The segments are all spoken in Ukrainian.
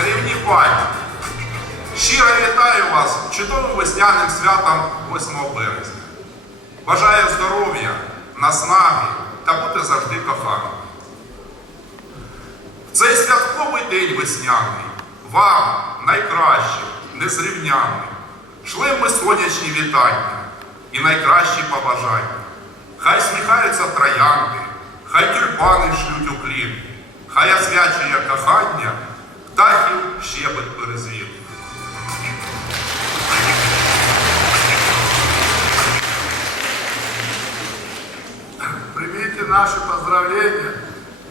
чарівні пані. Щиро вітаю вас чудовим весняним святом 8 березня. Бажаю здоров'я, наснаги та бути завжди коханим. В цей святковий день весняний вам найкраще, незрівнянний. Шлем ми сонячні вітання і найкращі побажання. Хай сміхаються троянди, хай тюльпани шлють уклін, хай освячує кохання, птахів щебет перезвів. Примите наши поздравления.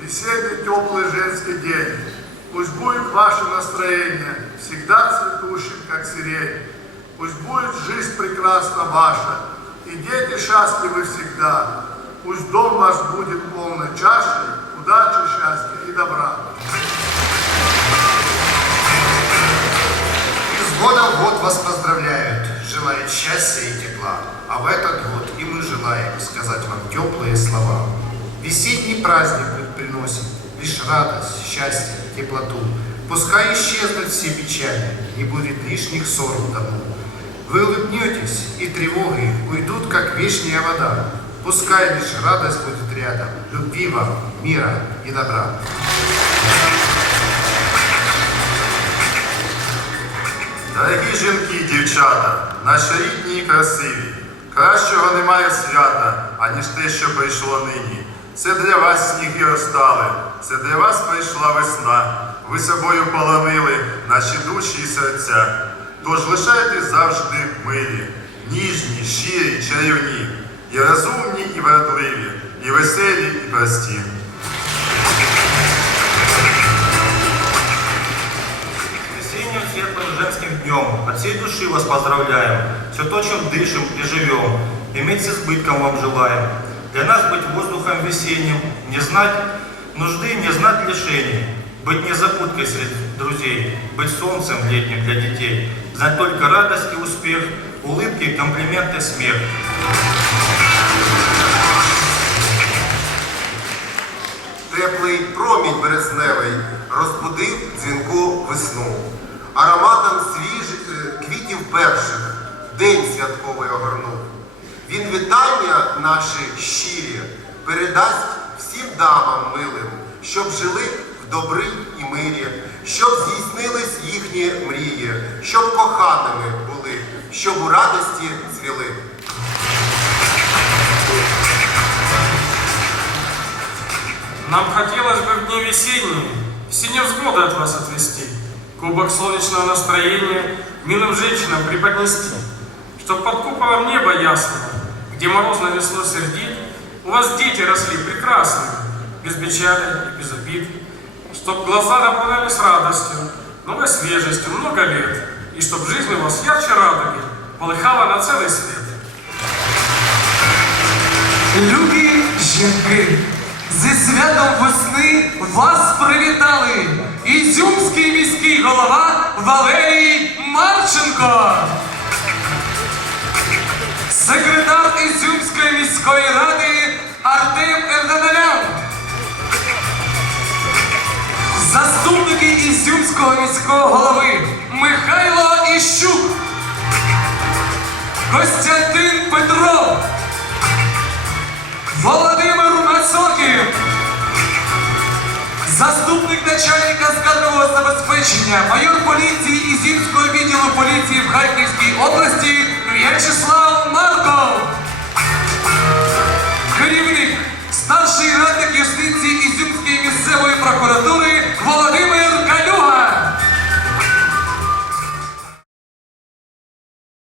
Весенний теплый женский день. Пусть будет ваше настроение всегда цветущим, как сирень. Пусть будет жизнь прекрасна ваша, и дети счастливы всегда. Пусть дом ваш будет полной счастья и тепла. А в этот год и мы желаем сказать вам теплые слова. Весенний праздник приносит лишь радость, счастье, теплоту. Пускай исчезнут все печали, не будет лишних ссор в дому. Вы улыбнетесь, и тревоги уйдут, как вешняя вода. Пускай лишь радость будет рядом, любви вам, мира и добра. Дорогі жінки і дівчата, наші рідні і красиві, кращого немає свята, аніж те, що прийшло нині. Це для вас сніги розстали, це для вас прийшла весна. Ви собою полонили наші душі і серця. Тож лишайтесь завжди милі, ніжні, щирі, чарівні, і розумні, і вродливі, і веселі, і прості. Весенним светлым женским днем от всей души вас поздравляем. Все то, чем дышим и живем, иметь с избытком вам желаем. Для нас быть воздухом весенним, не знать нужды, не знать лишений. Быть незабудкой среди друзей, быть солнцем летним для детей. Знать только радость и успех, улыбки, комплименты, смех. Теплий промінь березневий розбудив дзвінку весну. Ароматом свіжих е, квітів перших день святковий огорнув. Він вітання наші щирі передасть всім дамам милим, щоб жили в добрі і мирі, щоб здійснились їхні мрії, щоб коханими були, щоб у радості цвіли. Нам хотелось бы в дни весенние все невзгоды от вас отвести, кубок солнечного настроения милым женщинам преподнести, чтоб под куполом неба ясного, где морозно весло сердит, у вас дети росли прекрасные, без печали и без обид, чтоб глаза наполнялись радостью, новой свежестью, много лет, и чтоб жизнь у вас ярче радуги полыхала на целый свет. Любі жінки, зі святом весни вас привітали Ізюмський міський голова Валерій Марченко. Секретар Ізюмської міської ради забезпечення майор поліції Ізінського відділу поліції в Харківській області.